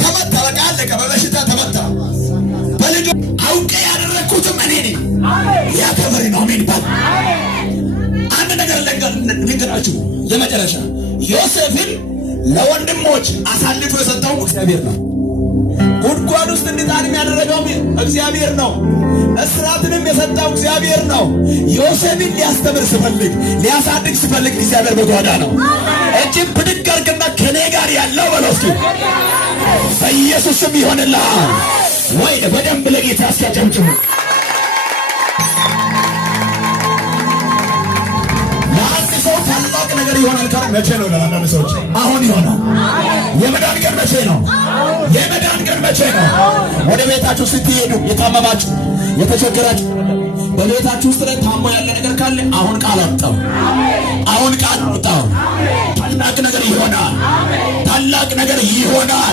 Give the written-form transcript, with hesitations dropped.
ተመታ። በቃ አለቀ። በበሽታ ተመታ። በልጆ አውቄ ያደረግኩትም እኔ ነኝ። ያ ክብር ነው። አሜን ባል አንድ ነገር ልንገራችሁ የመጨረሻ ዮሴፍን ለወንድሞች አሳልፎ የሰጠው እግዚአብሔር ነው። ጉድጓድ ውስጥ እንዲጣል ያደረገው እግዚአብሔር ነው። እስራትንም የሰጠው እግዚአብሔር ነው። ዮሴፍን ሊያስተምር ሲፈልግ ሊያሳድግ ሲፈልግ እግዚአብሔር በጓዳ ነው። እጅን ብድግ አድርግና ከኔ ጋር ያለው በለው እስኪ በኢየሱስ ስም ይሆንልሃል። ወይ በደንብ ለጌታ አስያጨምጭሙ። ለአንድ ሰው ታላቅ ነገር ይሆናል ካለ መቼ ነው? ለአንዳንድ ሰዎች አሁን ይሆናል። የመዳን ቀን መቼ ነው? የመዳን ቀን መቼ ነው? ወደ ቤታችሁ ስትሄዱ የታመማችሁ የተቸገራችሁ በቤታችሁ ውስጥ ላይ ታሞ ያለ ነገር ካለ አሁን ቃል አውጣው። አሁን ቃል አውጣው። ታላቅ ነገር ይሆናል። ታላቅ ነገር ይሆናል።